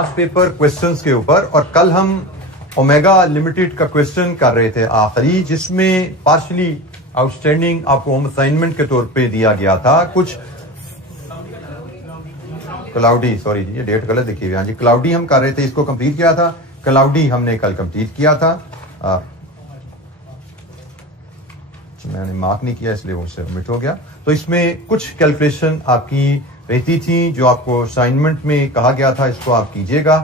Last paper questions के ऊपर, और कल हम ओमेगा लिमिटेड का क्वेश्चन कर रहे थे आखिरी, जिसमें पार्शली आउटस्टैंडिंग आपको होम असाइनमेंट के तौर पे दिया गया था। कुछ क्लाउडी, सॉरी जी ये डेट गलत दिखी हुई, हाँ जी क्लाउडी हम कर रहे थे, इसको कंप्लीट किया था। क्लाउडी हमने कल कंप्लीट किया था, मैंने मार्क नहीं किया इसलिए वो सबमिट हो गया। तो इसमें कुछ कैलकुलेशन आपकी रहती थी जो आपको असाइनमेंट में कहा गया था, इसको आप कीजिएगा।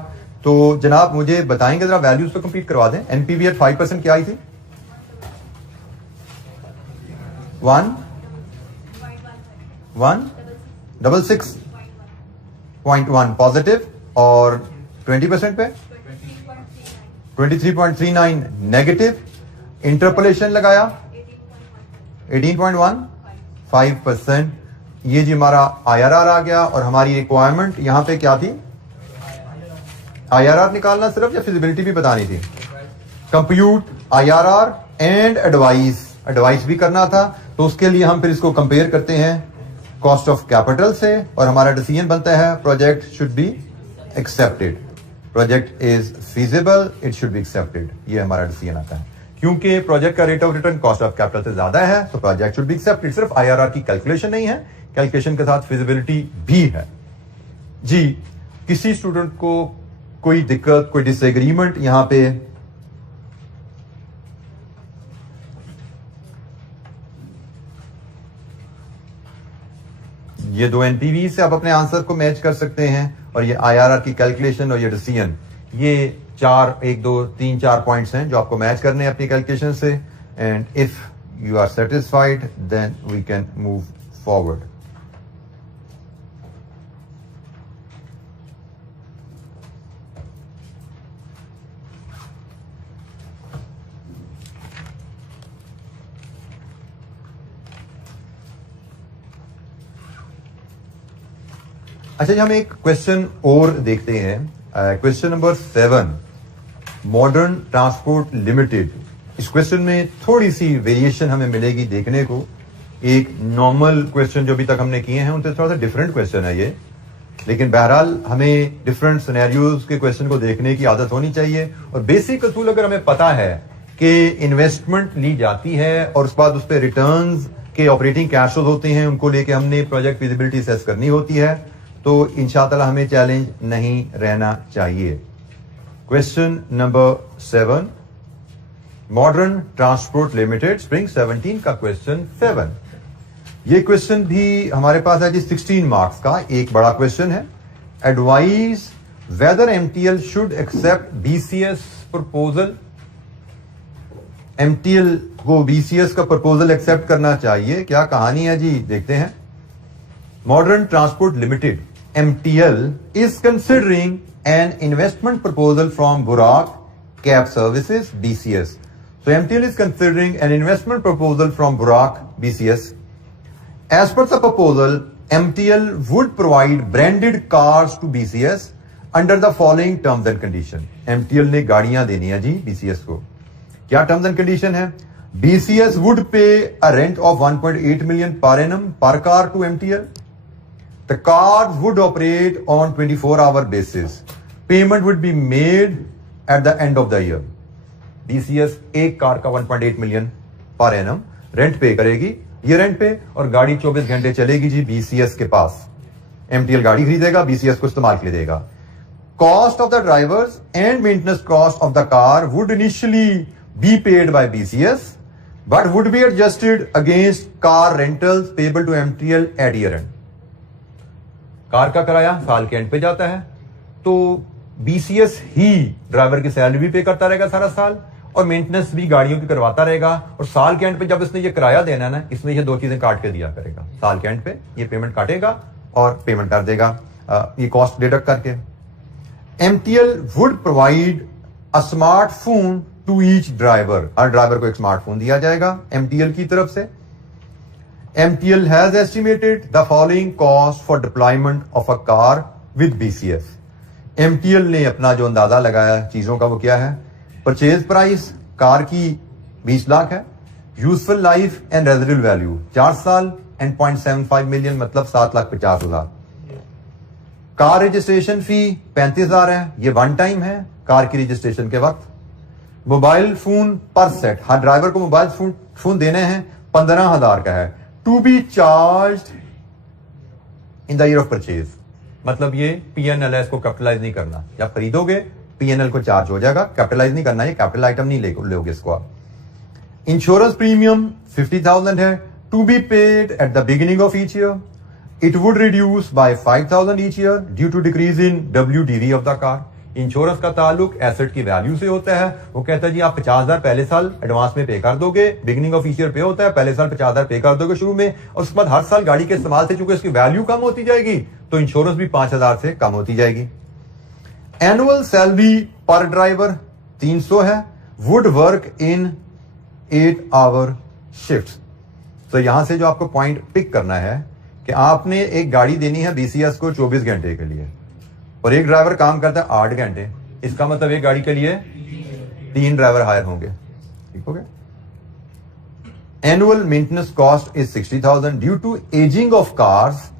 तो जनाब मुझे बताएंगे जरा, वैल्यूज तो कंप्लीट करवा दें। एनपीवी एट 5% क्या आई थी? 166.1 पॉजिटिव, और 20% पे 23.39 नेगेटिव। इंटरपोलेशन लगाया 18.15%। ये जी हमारा आईआरआर आ गया, और हमारी रिक्वायरमेंट यहां पे क्या थी? आईआरआर निकालना सिर्फ, या फिजिबिलिटी भी बतानी थी? कंप्यूट आईआरआर एंड एडवाइस भी करना था। तो उसके लिए हम फिर इसको कंपेयर करते हैं कॉस्ट ऑफ कैपिटल से, और हमारा डिसीजन बनता है project should be accepted, project is feasible, it should be accepted. ये हमारा डिसीजन आता है। क्योंकि प्रोजेक्ट का rate of return cost of capital से ज्यादा है, तो प्रोजेक्ट शुड बी एक्सेप्टेड। सिर्फ आईआरआर की कैलकुलेशन नहीं है, कैलकुलेशन के साथ फिजिबिलिटी भी है। जी, किसी स्टूडेंट को कोई दिक्कत, कोई डिसएग्रीमेंट यहां पे? ये दो एनपीवी से आप अपने आंसर को मैच कर सकते हैं, और ये आईआरआर की कैलकुलेशन और ये डिसीजन, ये 1 2 3 4 पॉइंट्स हैं जो आपको मैच करने हैं अपनी कैलकुलेशन से। And if you are satisfied then we can move forward. अच्छा जी, हम एक क्वेश्चन और देखते हैं। Question number 7, modern transport limited. इस क्वेश्चन में थोड़ी सी वेरिएशन हमें मिलेगी देखने को। एक नॉर्मल क्वेश्चन जो अभी तक हमने किए हैं उनसे थोड़ा सा डिफरेंट क्वेश्चन है ये, लेकिन बहरहाल हमें डिफरेंट सिनेरियोज के क्वेश्चन को देखने की आदत होनी चाहिए। और बेसिक असूल अगर हमें पता है कि इन्वेस्टमेंट ली जाती है और उसके बाद उस पर रिटर्न्स के ऑपरेटिंग कैश फ्लोज होते हैं, उनको लेके हमने प्रोजेक्ट फिजिबिलिटी असेस करनी होती है, तो इंशाअल्लाह हमें चैलेंज नहीं रहना चाहिए। Question number 7, modern transport limited, spring 17 का क्वेश्चन 7। ये क्वेश्चन भी हमारे पास है जी 16 मार्क्स का, एक बड़ा क्वेश्चन है। Advise whether MTL should accept BCS proposal. MTL को बीसीएस का प्रपोजल एक्सेप्ट करना चाहिए, क्या कहानी है जी, देखते हैं। Modern transport limited MTL is considering an investment proposal from Buraq Cab Services BCS. So MTL is considering an investment proposal from Buraq BCS. As per the proposal, MTL would provide branded cars to BCS under the following terms and condition. MTL ने गाड़ियां देनी है जी BCS को। क्या terms and condition है? BCS would pay a rent of 1.8 million per annum per car to MTL. The cars would operate on 24-hour basis. Payment would be made at the end of the year. BCS एक car का 1.8 million per annum rent पे करेगी, ये rent पे, और गाड़ी 24 घंटे चलेगी जी BCS के पास। MTL गाड़ी खरीदेगा, BCS को इस्तेमाल के लिए देगा। Cost of the drivers and maintenance cost of the car would initially be paid by BCS, but would be adjusted against car rentals payable to MTL at year end. Car का किराया साल के and पे जाता है, तो BCS ही driver की salary भी पे करता रहेगा सारा साल, और मेंटेनेंस भी गाड़ियों की करवाता रहेगा। और साल के एंड पे जब इसने ये किराया देना है ना, इसमें ये दो चीजें काट के दिया करेगा। साल के एंड पे ये पेमेंट काटेगा और पेमेंट कर देगा, ये कॉस्ट डिडक्ट करके। MTL would provide a smartphone to each driver. हर ड्राइवर को एक स्मार्टफोन दिया जाएगा MTL की तरफ से। MTL has estimated the following cost for deployment of a car with BCS. MTL ने अपना जो अंदाजा लगाया चीजों का वो क्या है? परचेज प्राइस कार की 20 लाख है, useful life and residual value 4 साल एंड 0.75 मिलियन मतलब 7,50,000। कार रजिस्ट्रेशन फी 35,000 है, ये वन टाइम है कार की रजिस्ट्रेशन के वक्त। मोबाइल फोन पर सेट, हर ड्राइवर को मोबाइल फोन देने हैं, 15,000 का है, to be charge in the year of purchase. मतलब ये PNLS को कैपिटलाइज नहीं करना, जब खरीदोगे PNL को चार्ज हो जाएगा, कैपिटलाइज नहीं करना, ये कैपिटल आइटम नहीं लोगे इसको आप। इंश्योरेंस प्रीमियम 50,000 है, to be paid at the beginning of each year. It would reduce by 5,000 each year due to decrease in WDV of the car. Insurance का ताल्लुक एसेट की वैल्यू से होता है। वो कहता है जी आप 50,000 पहले साल एडवांस में पे कर दोगे, बिगिनिंग ऑफ ईच ईयर पे होता है, पहले साल 50,000 पे कर दोगे शुरू में, और उसके बाद हर साल गाड़ी के इस्तेमाल से चूंकि इसकी वैल्यू कम होती जाएगी तो इंश्योरेंस भी 5,000 से कम होती जाएगी। एनुअल सैलरी पर ड्राइवर 300 है, would work in 8 hour shift. तो यहां से जो आपको पॉइंट पिक करना है कि आपने एक गाड़ी देनी है BCS को 24 घंटे के लिए और एक ड्राइवर काम करता है 8 घंटे, इसका मतलब एक गाड़ी के लिए 3 ड्राइवर हायर होंगे। ठीक हो गया। Annual maintenance cost is 60,000 due to ageing of cars,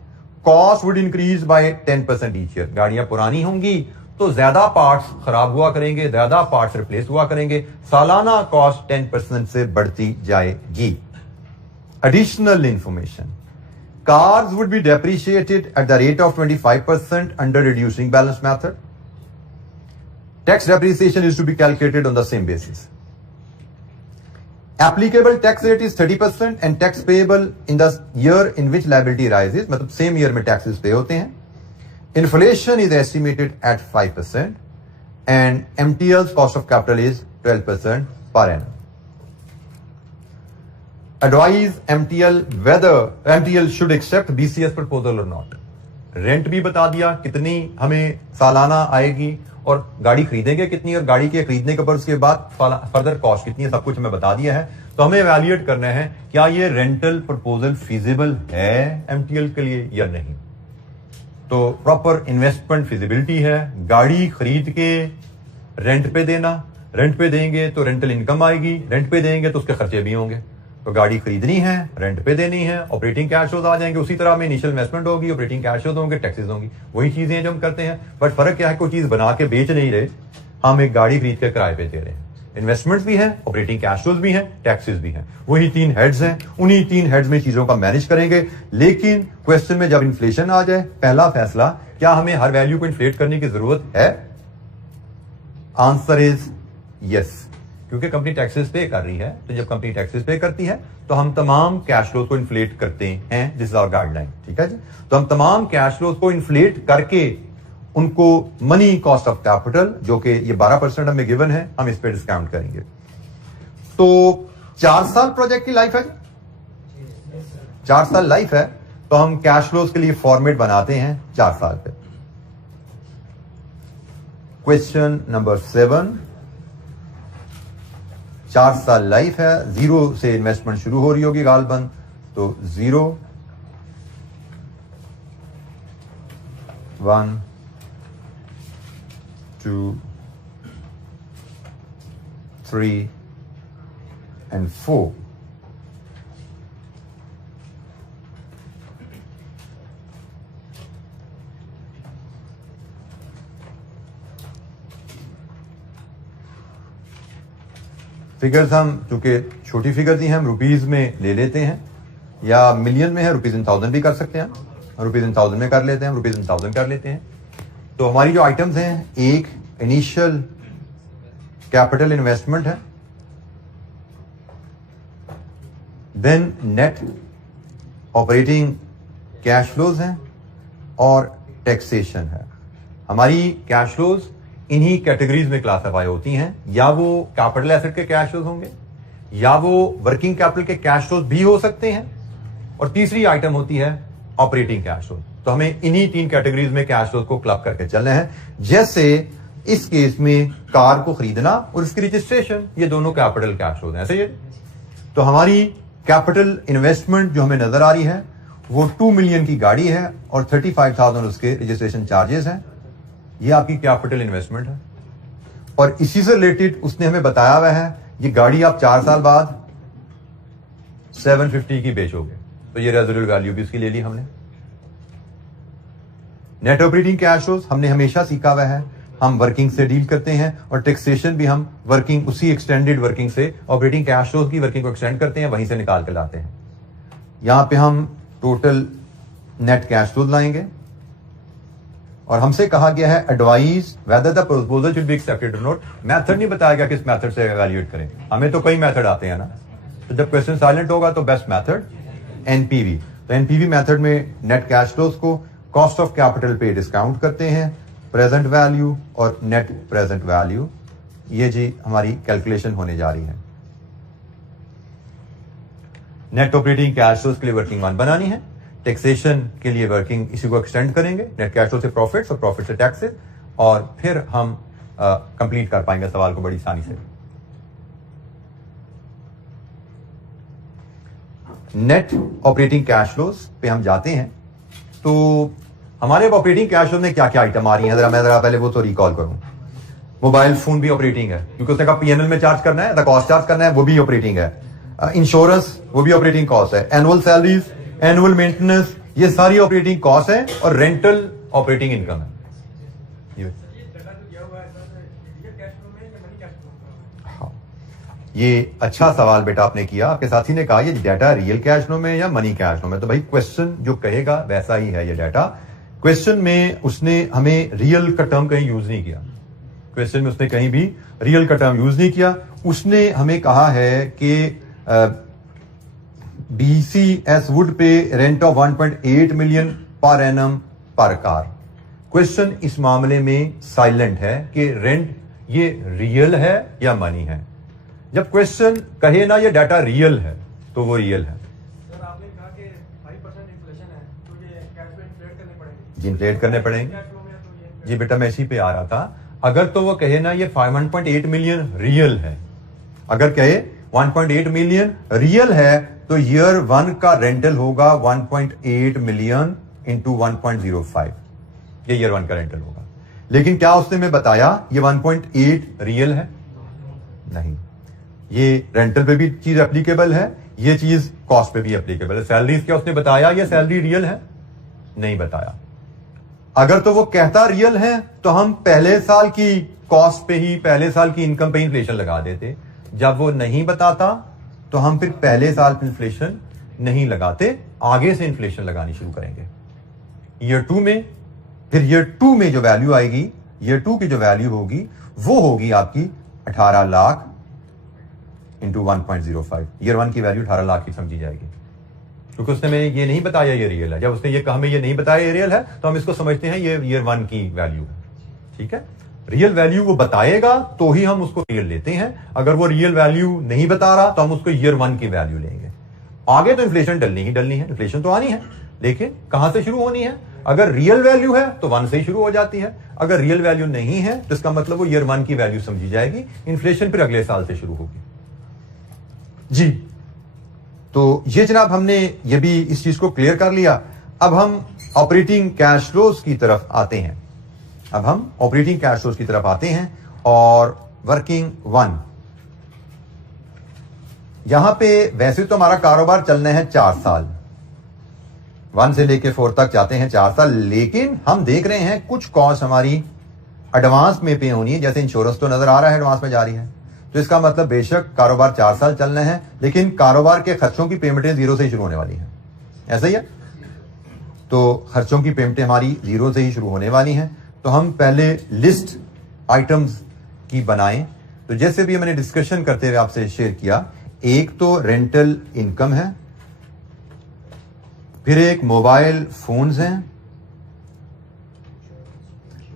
cost would increase by 10% each year. गाड़ियां पुरानी होंगी तो ज्यादा पार्ट्स खराब हुआ करेंगे, ज्यादा पार्ट्स रिप्लेस हुआ करेंगे, सालाना कॉस्ट 10% से बढ़ती जाएगी। Additional information, cars would be depreciated at the rate of 25% under reducing balance method. Tax depreciation is to be calculated on the same basis. Applicable tax rate is 30% and tax payable in the year in which liability arises, मतलब same year में taxes pay होते हैं। Inflation is estimated at 5% and MTL's cost of capital is 12% per annum. Advise MTL whether MTL should accept BCS proposal or not. Rent भी बता दिया कितनी हमें सालाना आएगी और गाड़ी खरीदेंगे कितनी, और गाड़ी के खरीदने के बाद उसके बाद फर्दर कॉस्ट कितनी है, सब कुछ हमें बता दिया है। तो हमें एवेल्युएट करना है क्या ये रेंटल प्रपोजल फीजिबल है MTL के लिए या नहीं। तो प्रॉपर इन्वेस्टमेंट फिजिबिलिटी है, गाड़ी खरीद के रेंट पे देना, रेंट पे देंगे तो रेंटल इनकम आएगी, रेंट पे देंगे तो उसके खर्चे भी होंगे। तो गाड़ी खरीदनी है, रेंट पे देनी है, ऑपरेटिंग कैश फ्लोज आ जाएंगे, उसी तरह में इनिशियल इन्वेस्टमेंट होगी, ऑपरेटिंग कैश फ्लोज होंगे, टैक्सेस होंगी, वही चीजें हैं जो हम करते हैं। बट फर्क क्या है, कोई चीज बना के बेच नहीं रहे, हम एक गाड़ी खरीद के किराए पे दे रहे हैं। इन्वेस्टमेंट्स भी है, ऑपरेटिंग कैश फ्लोज भी है, टैक्सेस भी है, वही 3 हेड्स हैं, उन्हीं 3 हेड्स में चीजों का मैनेज करेंगे। लेकिन क्वेश्चन में जब इन्फ्लेशन आ जाए, पहला फैसला, क्या हमें हर वैल्यू को इन्फ्लेट करने की जरूरत है? आंसर इज यस, क्योंकि कंपनी टैक्सेस पे कर रही है। तो जब कंपनी टैक्सेस पे करती है तो हम तमाम कैश फ्लो को इन्फ्लेट करते हैं, दिस इज आवर गाइडलाइन। ठीक है जी। तो हम तमाम कैश फ्लो को इन्फ्लेट करके उनको मनी कॉस्ट ऑफ कैपिटल, जो कि ये 12% हमें गिवन है, हम इस पे डिस्काउंट करेंगे। तो 4 साल प्रोजेक्ट की लाइफ है, 4 साल लाइफ है, तो हम कैश फ्लोज के लिए फॉर्मेट बनाते हैं 4 साल पे। क्वेश्चन नंबर 7, 4 साल लाइफ है, 0 से इन्वेस्टमेंट शुरू हो रही होगी गालबन, तो 0, 1, 2, 3 and 4. फिगर्स हम चूंकि छोटी फिगर दी हैं, हम रुपीज में ले लेते हैं, या मिलियन में है रुपीज इन 1000 भी कर सकते हैं, रुपीज इन 1000 में कर लेते हैं, रुपीज इन 1000 कर लेते हैं। तो हमारी जो आइटम्स हैं, एक इनिशियल कैपिटल इन्वेस्टमेंट है, then net operating cash flows हैं और टैक्सेशन है। हमारी कैश फ्लोज इन्हीं कैटेगरीज में क्लासिफाई होती हैं, या वो कैपिटल एसेट के कैश फ्लोज होंगे, या वो वर्किंग कैपिटल के कैश फ्लोज भी हो सकते हैं, और तीसरी आइटम होती है ऑपरेटिंग कैश फ्लोज। तो हमें इन्हीं 3 कैटेगरीज में कैश फ्लोज को क्लब करके चलना है। जैसे इस केस में कार को खरीदना और इसकी रजिस्ट्रेशन, ये दोनों कैपिटल कैश फ्लोज हैं, ऐसे ये। तो हमारी कैपिटल इन्वेस्टमेंट जो हमें नजर आ रही है वो 2 मिलियन की गाड़ी है और 35,000 उसके रजिस्ट्रेशन चार्जेस हैं। ये आपकी कैपिटल इन्वेस्टमेंट है, और इसी से रिलेटेड उसने हमें बताया हुआ है ये गाड़ी आप 4 साल बाद 750 की बेचोगे, तो ये रेजिडुअल वैल्यू भी उसकी ले ली हमने। नेट ऑपरेटिंग कैश फ्लोज हमने हमेशा सीखा हुआ है, हम वर्किंग से डील करते हैं और टैक्सेशन भी हम वर्किंग, उसी एक्सटेंडेड वर्किंग से ऑपरेटिंग कैश फ्लोज की वर्किंग को एक्सटेंड करते हैं, वहीं से निकाल के लाते हैं। यहां पे हम टोटल नेट कैश फ्लोज लाएंगे और हमसे कहा गया है advise whether the proposal should be accepted और नॉट। मेथड नहीं बताया गया किस मेथड से एवेल्युएट करें, हमें तो कई मेथड आते हैं ना, तो जब क्वेश्चन साइलेंट होगा तो बेस्ट मेथड एनपीवी। तो एनपीवी मेथड में नेट कैश फ्लोज को कॉस्ट ऑफ कैपिटल पे डिस्काउंट करते हैं, प्रेजेंट वैल्यू और नेट प्रेजेंट वैल्यू, ये जी हमारी कैलकुलेशन होने जा रही है। नेट ऑपरेटिंग कैश फ्लोज के लिए वर्किंग 1 बनानी है, टैक्सेशन के लिए वर्किंग इसी को एक्सटेंड करेंगे, नेट कैश फ्लो से प्रॉफिट्स और प्रॉफिट से टैक्सेस, और फिर हम कंप्लीट कर पाएंगे सवाल को बड़ी आसानी से। नेट ऑपरेटिंग कैश फ्लोज पे हम जाते हैं, तो हमारे ऑपरेटिंग कैश फ्लो में क्या क्या आइटम आ रही है, मैं जरा पहले वो तो रिकॉल करूं। मोबाइल फोन भी ऑपरेटिंग है क्योंकि उसने कहा पीएनएल में चार्ज करना है, द कॉस्ट चार्ज करना है, वो भी ऑपरेटिंग है। इंश्योरेंस वो भी ऑपरेटिंग कॉस्ट है, एनुअल सैलरीज, एनुअल मेंटेनेंस, ये सारी ऑपरेटिंग कॉस्ट है, और रेंटल ऑपरेटिंग इनकम है। ये अच्छा सवाल बेटा आपने किया, आपके साथी ने कहा ये डाटा रियल कैश फ्लो में या मनी कैश फ्लो में, तो भाई क्वेश्चन जो कहेगा वैसा ही है ये डाटा। क्वेश्चन में उसने हमें रियल का टर्म कहीं यूज नहीं किया, क्वेश्चन में उसने कहीं भी रियल का टर्म यूज नहीं किया। उसने हमें कहा है कि BCS वुड पे rent of 1.8 million per annum पर कार। क्वेश्चन इस मामले में साइलेंट है कि रेंट ये रियल है या मनी है। जब क्वेश्चन कहे ना ये डाटा रियल है तो वो रियल है। सर आपने कहा कि 5% इन्फ्लेशन है तो ये कैश में इन्फ्लेट करने पड़ेंगे। जी इन्फ्लेट करने पड़ेंगे। जी बेटा मैं इसी पे आ रहा था, अगर तो वो कहे ना ये 1.8 मिलियन रियल है, अगर कहे 1.8 मिलियन रियल है तो ईयर 1 का रेंटल होगा 1.8 मिलियन इंटू 1.05, ये ईयर 1 का रेंटल होगा। लेकिन क्या उसने में बताया ये 1.8 रियल है? नहीं, ये रेंटल पे भी चीज एप्लीकेबल है, ये चीज कॉस्ट पे भी एप्लीकेबल है। सैलरीज क्या उसने बताया ये सैलरी रियल है? नहीं बताया। अगर तो वो कहता रियल है तो हम पहले साल की कॉस्ट पे ही, पहले साल की इनकम पे इन्फ्लेशन लगा देते। जब वो नहीं बताता तो हम फिर पहले साल पे इन्फ्लेशन नहीं लगाते, आगे से इन्फ्लेशन लगानी शुरू करेंगे ईयर 2 में। फिर ईयर 2 में जो वैल्यू आएगी, ईयर 2 की जो वैल्यू होगी वो होगी आपकी 18 लाख इंटू 1.05। ईयर 1 की वैल्यू 18 लाख की समझी जाएगी, क्योंकि उसने हमें ये नहीं बताया ये रियल है। जब उसने ये कहा हमें ये नहीं बताया ये रियल है तो हम इसको समझते हैं ये ईयर 1 की वैल्यू है। ठीक है, रियल वैल्यू वो बताएगा तो ही हम उसको रियल लेते हैं, अगर वो रियल वैल्यू नहीं बता रहा तो हम उसको ईयर 1 की वैल्यू लेंगे। आगे तो इन्फ्लेशन डलनी ही डलनी है, इन्फ्लेशन तो आनी है, लेकिन कहां से शुरू होनी है? अगर रियल वैल्यू है तो 1 से ही शुरू हो जाती है, अगर रियल वैल्यू नहीं है तो इसका मतलब वो ईयर 1 की वैल्यू समझी जाएगी, इन्फ्लेशन फिर अगले साल से शुरू होगी। जी, तो ये जनाब हमने ये भी इस चीज को क्लियर कर लिया। अब हम ऑपरेटिंग कैश फ्लोज की तरफ आते हैं, अब हम ऑपरेटिंग कैश फ्लोज की तरफ आते हैं और वर्किंग 1। यहां पे वैसे तो हमारा कारोबार चलना है 4 साल, 1 से लेके 4 तक जाते हैं 4 साल, लेकिन हम देख रहे हैं कुछ कॉस्ट हमारी एडवांस में पे होनी है, जैसे इंश्योरेंस तो नजर आ रहा है एडवांस में जा रही है, तो इसका मतलब बेशक कारोबार 4 साल चलना है, लेकिन कारोबार के खर्चों की पेमेंटें 0 से ही शुरू होने वाली हैं। ऐसा ही है, तो खर्चों की पेमेंटें हमारी 0 से ही शुरू होने वाली हैं। तो हम पहले लिस्ट आइटम्स की बनाएं। तो जैसे भी मैंने डिस्कशन करते हुए आपसे शेयर किया, एक तो रेंटल इनकम है, फिर एक मोबाइल फोन्स हैं,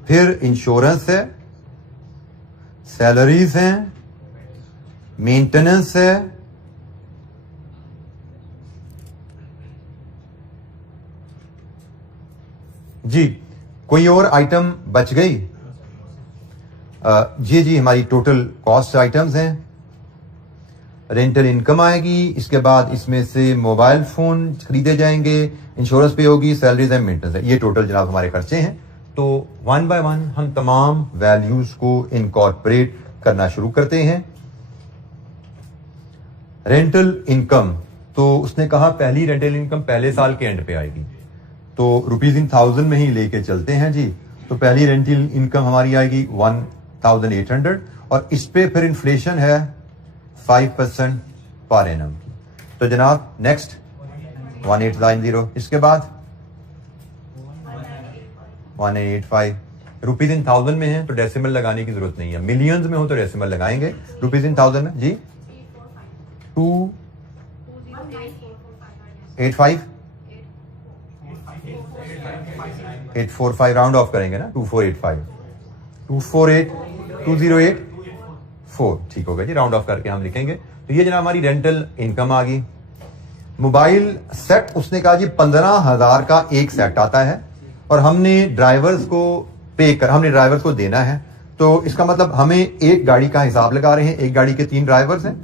फिर इंश्योरेंस है, सैलरीज हैं, मेंटेनेंस है, जी कोई और आइटम बच गई? जी हमारी टोटल कॉस्ट आइटम्स हैं। रेंटल इनकम आएगी, इसके बाद इसमें से मोबाइल फोन खरीदे जाएंगे, इंश्योरेंस पे होगी, सैलरीज एंड मेंटेनेंस है। ये टोटल जनाब हमारे खर्चे हैं। तो 1 बाय 1 हम तमाम वैल्यूज को इनकॉर्पोरेट करना शुरू करते हैं। रेंटल इनकम, तो उसने कहा पहली रेंटल इनकम पहले साल के एंड पे आएगी, तो रुपीज इन 1000 में ही लेके चलते हैं जी। तो पहली रेंटल इनकम हमारी आएगी 1800 और इस पे फिर इन्फ्लेशन है 5% पर एनम की। तो जनाब नेक्स्ट 1890, इसके बाद 1885। रुपीज इन 1000 में है तो डेसिमल लगाने की जरूरत नहीं है, मिलियंस में हो तो डेसिमल लगाएंगे। रुपीज इन 1000 में जी 285 845 राउंड ऑफ करेंगे ना, 2485 248 2084 ठीक होगा जी, राउंड ऑफ करके हम लिखेंगे। तो ये जनाब हमारी रेंटल इनकम आ गई। मोबाइल सेट उसने कहा जी 15,000 का एक सेट आता है और हमने ड्राइवर्स को देना है। तो इसका मतलब हमें एक गाड़ी का हिसाब लगा रहे हैं, एक गाड़ी के 3 ड्राइवर्स हैं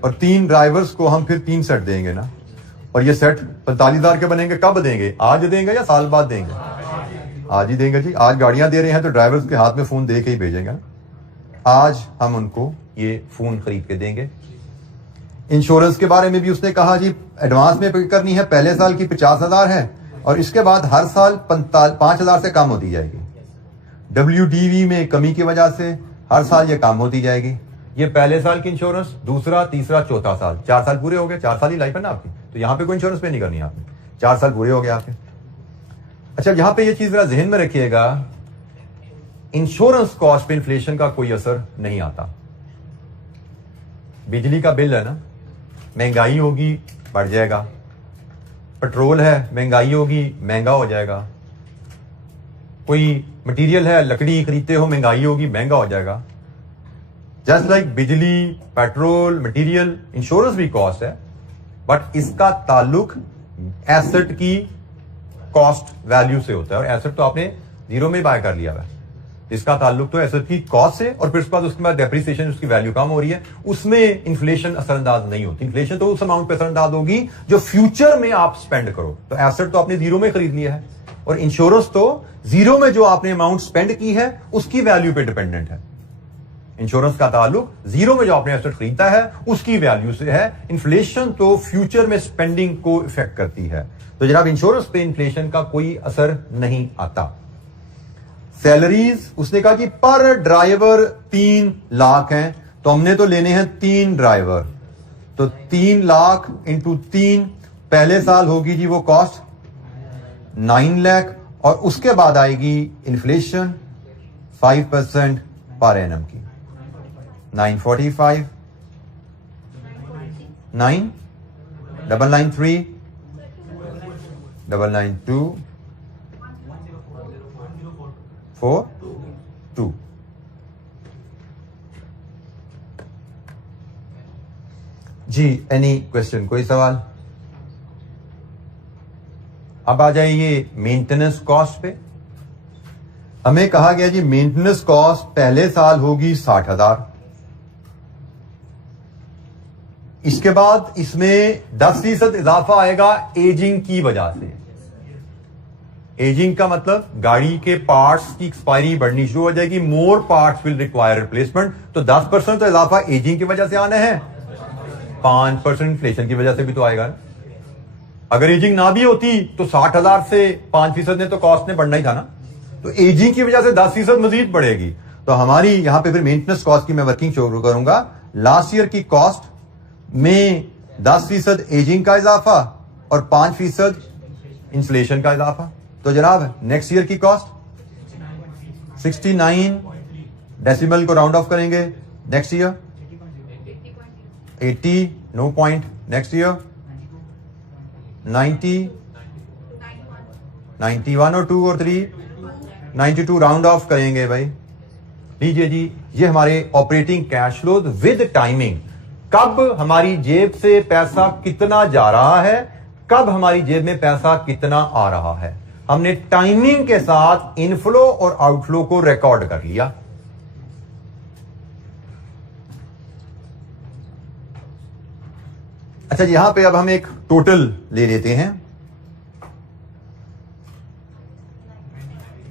और 3 ड्राइवर्स को हम फिर 3 सेट देंगे ना, और ये सेट 45,000 के बनेंगे। कब देंगे? आज देंगे या साल बाद देंगे? आज ही देंगे जी। आज गाड़ियां दे रहे हैं तो ड्राइवर्स के हाथ में फोन दे के ही भेजेंगे ना। आज हम उनको ये फोन खरीद के देंगे। इंश्योरेंस के बारे में भी उसने कहा जी एडवांस में पे करनी है, पहले साल की 50,000 है और इसके बाद हर साल 5,000 से कम होती जाएगी। WDV में कमी की वजह से हर साल ये कम होती जाएगी। ये पहले साल की इंश्योरेंस, दूसरा, तीसरा, चौथा साल, 4 साल पूरे हो गए। 4 साल ही लाइफ है ना आपकी, तो यहां पे कोई इंश्योरेंस पे नहीं करनी है आपने, 4 साल पूरे हो गए आपके। अच्छा, यहां पे ये चीज जरा जहन में रखिएगा, इंश्योरेंस कॉस्ट पे इन्फ्लेशन का कोई असर नहीं आता। बिजली का बिल है ना, महंगाई होगी बढ़ जाएगा। पेट्रोल है, महंगाई होगी महंगा हो जाएगा। कोई मटेरियल है, लकड़ी खरीदते हो, महंगाई होगी महंगा हो जाएगा। जस्ट लाइक बिजली, पेट्रोल, मटेरियल, इंश्योरेंस भी कॉस्ट है, बट इसका ताल्लुक एसेट की कॉस्ट वैल्यू से होता है और एसेट तो आपने जीरो में बाय कर लिया है। इसका ताल्लुक तो एसेट की कॉस्ट से, और फिर उसके बाद डेप्रिसिएशन, उसकी वैल्यू कम हो रही है, उसमें इन्फ्लेशन असरअंदाज नहीं होती। इन्फ्लेशन तो उस अमाउंट पे असरअंदाज होगी जो फ्यूचर में आप स्पेंड करो। तो एसेट तो आपने जीरो में खरीद लिया है और इंश्योरेंस तो जीरो में जो आपने अमाउंट स्पेंड की है उसकी वैल्यू पे डिपेंडेंट है। इंश्योरेंस का ताल्लुक जीरो में जो आपने एसेट खरीदा है उसकी वैल्यू से है। इन्फ्लेशन तो फ्यूचर में स्पेंडिंग को इफेक्ट करती है। तो जनाब इंश्योरेंस पे इन्फ्लेशन का कोई असर नहीं आता। सैलरीज उसने कहा कि पर ड्राइवर 3 लाख हैं, तो हमने तो लेने हैं 3 ड्राइवर, तो 3 लाख इंटू 3 पहले साल होगी जी वो कॉस्ट 9 लाख और उसके बाद आएगी इन्फ्लेशन 5% पर एनम की 945 9 993 992 4 2। जी एनी क्वेश्चन, कोई सवाल? अब आ जाइए मेंटेनेंस कॉस्ट पे। हमें कहा गया जी मेंटेनेंस कॉस्ट पहले साल होगी 60,000, इसके बाद इसमें 10% इजाफा आएगा एजिंग की वजह से। एजिंग का मतलब गाड़ी के पार्ट्स की एक्सपायरी बढ़नी शुरू हो जाएगी, मोर पार्ट्स विल रिक्वायर रिप्लेसमेंट, तो 10% तो इजाफा एजिंग की वजह से आना है, 5% इन्फ्लेशन की वजह से भी तो आएगा। अगर एजिंग ना भी होती तो 60,000 से 5% ने तो कॉस्ट ने बढ़ना ही था ना, तो एजिंग की वजह से 10% मजीद बढ़ेगी। तो हमारी यहां पे फिर मेंटेनेंस कॉस्ट की मैं वर्किंग शुरू करूंगा। लास्ट ईयर की कॉस्ट में 10% एजिंग का इजाफा और 5% इन्फ्लेशन का इजाफा। तो जनाब नेक्स्ट ईयर की कॉस्ट 69, डेसिमल को राउंड ऑफ करेंगे, next year 80, no point, next year 90, 91 और 2 और 3, 92 राउंड ऑफ करेंगे भाई। लीजिए जी, ये हमारे operating cash flow with timing, कब हमारी जेब से पैसा कितना जा रहा है, कब हमारी जेब में पैसा कितना आ रहा है, हमने टाइमिंग के साथ इनफ्लो और आउटफ्लो को रिकॉर्ड कर लिया। अच्छा जी, यहां पे अब हम एक टोटल ले लेते हैं।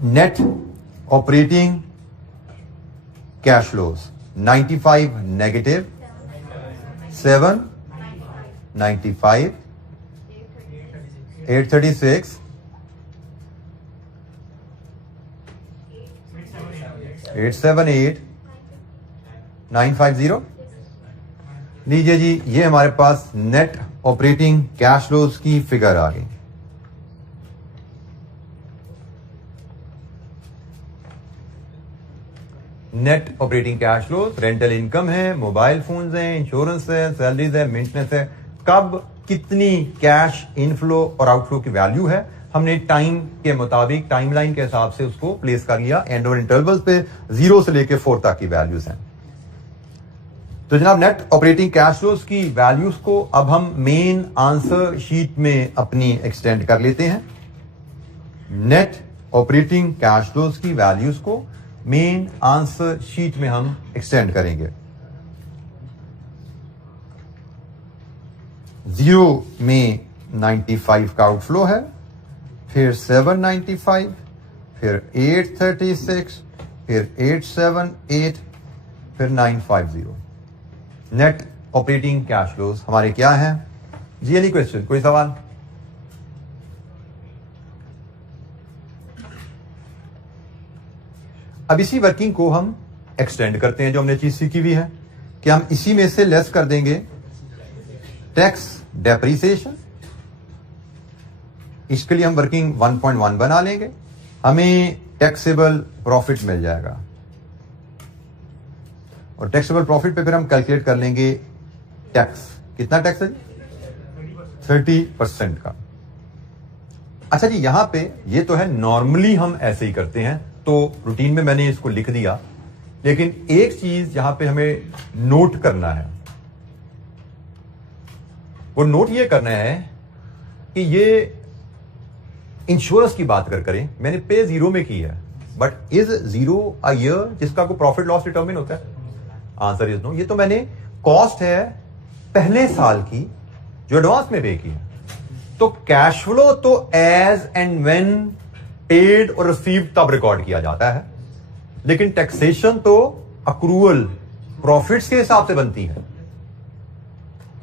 Net operating cash flows 95 negative, 7 95, 836, 878,950। लीजिए जी, ये हमारे पास नेट ऑपरेटिंग कैश फ्लोज की फिगर आ गई। Net operating cash flow, rental income है, मोबाइल फोन्स हैं, इंश्योरेंस है, सैलरीज है, मेंटेनेंस है। कब कितनी कैश इनफ्लो और आउटफ्लो की वैल्यू है, हमने टाइम के मुताबिक टाइमलाइन के हिसाब से उसको प्लेस कर लिया। एंड और इंटरवल्स पे 0 से लेके 4 तक की वैल्यूज हैं। तो जनाब, नेट ऑपरेटिंग कैश फ्लोज की वैल्यूज को अब हम मेन आंसर शीट में अपनी एक्सटेंड कर लेते हैं। नेट ऑपरेटिंग कैश फ्लोज की वैल्यूज को मेन आंसर शीट में हम एक्सटेंड करेंगे। 0 में 95 का आउटफ्लो है, फिर 795, फिर 836, फिर 878, फिर 950। नेट ऑपरेटिंग कैश फ्लोज हमारे क्या हैं जी? एनी क्वेश्चन, कोई सवाल? अब इसी वर्किंग को हम एक्सटेंड करते हैं, जो हमने चीज सीखी हुई है कि हम इसी में से लेस कर देंगे टैक्स डेप्रिसिएशन। इसके लिए हम वर्किंग 1.1 बना लेंगे, हमें टैक्सेबल प्रॉफिट मिल जाएगा। और टैक्सेबल प्रॉफिट पे फिर हम कैलकुलेट कर लेंगे टैक्स। कितना टैक्स है? 30% का। अच्छा जी, यहां पे ये तो है, नॉर्मली हम ऐसे ही करते हैं, तो रूटीन में मैंने इसको लिख दिया। लेकिन एक चीज यहां पे हमें नोट करना है, वो नोट ये करना है कि ये इंश्योरेंस की बात करें, मैंने पे 0 में की है, बट इज 0 अ ईयर जिसका को प्रॉफिट लॉस डिटरमिन होता है? Answer is no. ये तो मैंने कॉस्ट है पहले साल की जो एडवांस में पे की है। तो कैश फ्लो तो एज एंड व्हेन पेड और रिसीव तब रिकॉर्ड किया जाता है, लेकिन टैक्सेशन तो अक्रूवल प्रॉफिट्स के हिसाब से बनती है।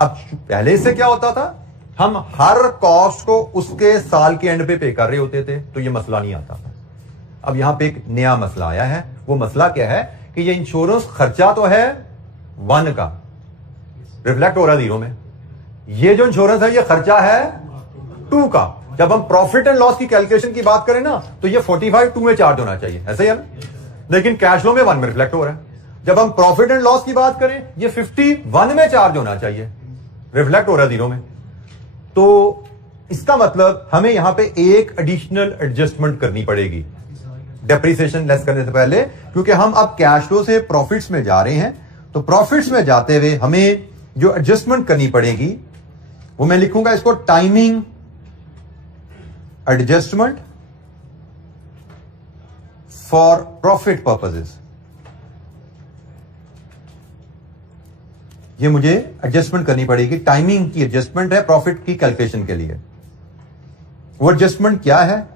अब पहले से क्या होता था, हम हर कॉस्ट को उसके साल के एंड पे कर रहे होते थे, तो ये मसला नहीं आता था। अब यहां पे एक नया मसला आया है। वो मसला क्या है कि ये इंश्योरेंस खर्चा तो है 1 का, रिफ्लेक्ट हो रहा है 0 में। ये जो इंश्योरेंस है ये खर्चा है 2 का। जब हम प्रॉफिट एंड लॉस की कैलकुलेशन की बात करें ना, तो ये 45 2 में चार्ज होना चाहिए, ऐसे ही है ना? लेकिन कैश फ्लो में 1 में रिफ्लेक्ट हो रहा है। जब हम प्रॉफिट एंड लॉस की बात करें, ये 51 में चार्ज होना चाहिए, रिफ्लेक्ट हो रहा है 0 में। तो इसका मतलब हमें यहां पे एक एडिशनल एडजस्टमेंट करनी पड़ेगी डेप्रिसिएशन लेस करने से पहले, क्योंकि हम अब कैश फ्लो से प्रॉफिट्स में जा रहे हैं। तो प्रॉफिट्स में जाते हुए हमें जो एडजस्टमेंट करनी पड़ेगी वो मैं लिखूंगा इसको timing adjustment for profit purposes. ये मुझे एडजस्टमेंट करनी पड़ेगी, टाइमिंग की एडजस्टमेंट है प्रॉफिट की कैलकुलेशन के लिए। वो एडजस्टमेंट क्या है?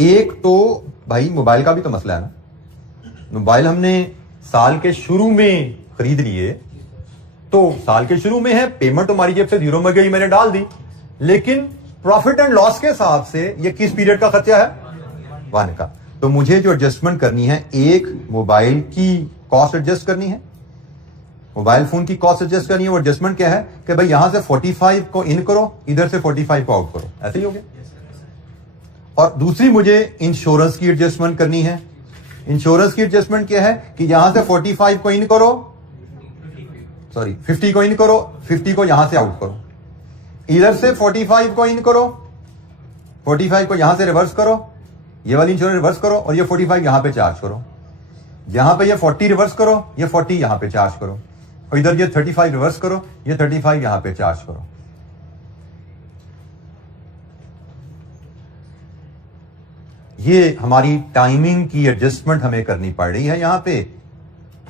एक तो भाई मोबाइल का भी तो मसला है ना। मोबाइल हमने साल के शुरू में खरीद लिए, तो साल के शुरू में है, पेमेंट हमारी जेब से 0 में गई, मैंने डाल दी। लेकिन प्रॉफिट एंड लॉस के हिसाब से ये किस पीरियड का खर्चा है? 1 का। तो मुझे जो एडजस्टमेंट करनी है, एक मोबाइल की कॉस्ट एडजस्ट करनी है, मोबाइल फोन की कॉस्ट एडजस्ट करनी है। वो एडजस्टमेंट क्या है कि भाई यहां से 45 को इन करो, इधर से 45 को आउट करो, ऐसे ही हो गया। और दूसरी मुझे इंश्योरेंस की एडजस्टमेंट करनी है। इंश्योरेंस की एडजस्टमेंट क्या है कि यहां से 45 को इन करो, 50 को इन करो, 50 को यहां से आउट करो, इधर से 45 को इन करो, 45 को यहां से रिवर्स करो, ये वाली इंश्योरेंस रिवर्स करो, और ये 45 यहां पे चार्ज करो। यहां पे ये 40 रिवर्स करो, ये 40 यहां पे चार्ज करो, और इधर ये 35 रिवर्स करो, ये 35 यहां पे चार्ज करो। ये हमारी टाइमिंग की एडजस्टमेंट हमें करनी पड़ रही है यहां पे।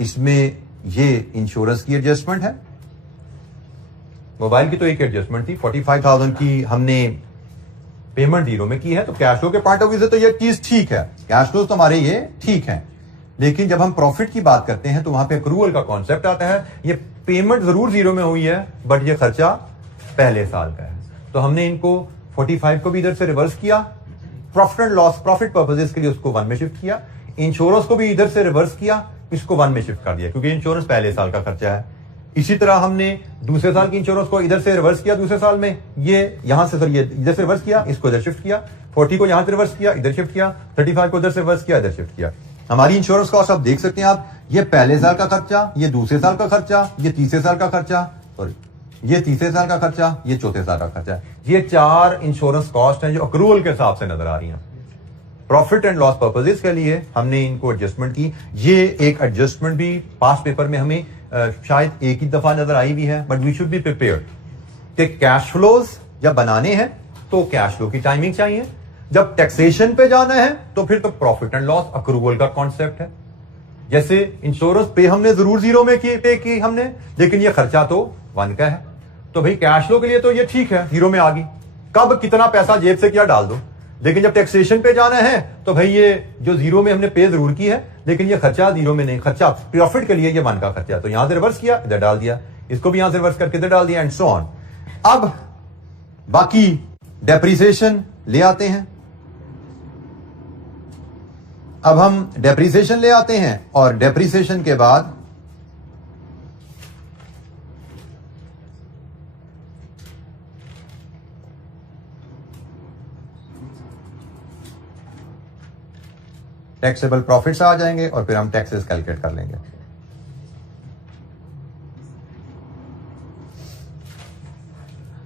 इसमें ये इंश्योरेंस की एडजस्टमेंट है। मोबाइल की तो एक एडजस्टमेंट थी, 45,000 की हमने पेमेंट 0 में की है, तो कैश फ्लो के पॉइंट ऑफ व्यू से तो ये चीज ठीक है, कैश फ्लो तो हमारे ये ठीक है। लेकिन जब हम प्रॉफिट की बात करते हैं तो वहां पे अक्रूवल का कॉन्सेप्ट आता है। ये पेमेंट जरूर 0 में हुई है, बट ये खर्चा पहले साल का है। तो हमने इनको 45 को भी इधर से रिवर्स किया, profit and loss profit purposes के लिए उसको 1 में शिफ्ट किया। इंश्योरेंस को भी इधर से रिवर्स किया, इसको 1 में शिफ्ट कर दिया क्योंकि इंश्योरेंस पहले साल का खर्चा है। इसी तरह हमने दूसरे साल की इंश्योरेंस को इधर से रिवर्स किया दूसरे साल में, ये यहां से ये इधर से रिवर्स किया, इसको इधर शिफ्ट किया, 40 को यहां से रिवर्स किया, इधर शिफ्ट किया, 35 को इधर से रिवर्स किया, इधर शिफ्ट किया। हमारी इंश्योरेंस कॉस्ट आप देख सकते हैं आप, ये पहले साल का खर्चा, ये दूसरे साल का खर्चा, ये तीसरे साल का खर्चा, सॉरी ये तीसरे साल का खर्चा, ये चौथे साल का खर्चा। ये 4 इंश्योरेंस कॉस्ट हैं जो अक्रूवल के हिसाब से नजर आ रही हैं। प्रॉफिट एंड लॉस पर्पसेस के लिए हमने इनको एडजस्टमेंट की। ये एक एडजस्टमेंट भी पास्ट पेपर में हमें शायद एक ही दफा नजर आई भी है, but we should be prepared कि कैश फ्लोज जब बनाने हैं तो कैश फ्लो की टाइमिंग चाहिए, जब टैक्सेशन पे जाना है तो फिर तो प्रॉफिट एंड लॉस अक्रूवल का कॉन्सेप्ट है। जैसे इंश्योरेंस पे हमने जरूर 0 में पे की हमने, लेकिन ये खर्चा तो 1 का है, तो भाई कैश फ्लो के लिए तो ये ठीक है 0 में आ गई, कब कितना पैसा जेब से क्या डाल दो। लेकिन जब टैक्सेशन पे जाना है तो भाई ये जो 0 में हमने पे जरूर की है, लेकिन ये खर्चा 0 में नहीं, खर्चा प्रॉफिट के लिए ये 1 का खर्चा, तो यहां से रिवर्स किया, इधर डाल दिया, इसको भी यहां से रिवर्स करके इधर डाल दिया, एंड सो ऑन। अब बाकी डेप्रिसिएशन ले आते हैं। अब हम डेप्रिसिएशन ले आते हैं और डेप्रिसिएशन के बाद टैक्सेबल प्रॉफिट्स आ जाएंगे और फिर हम टैक्सेस कैलकुलेट कर लेंगे।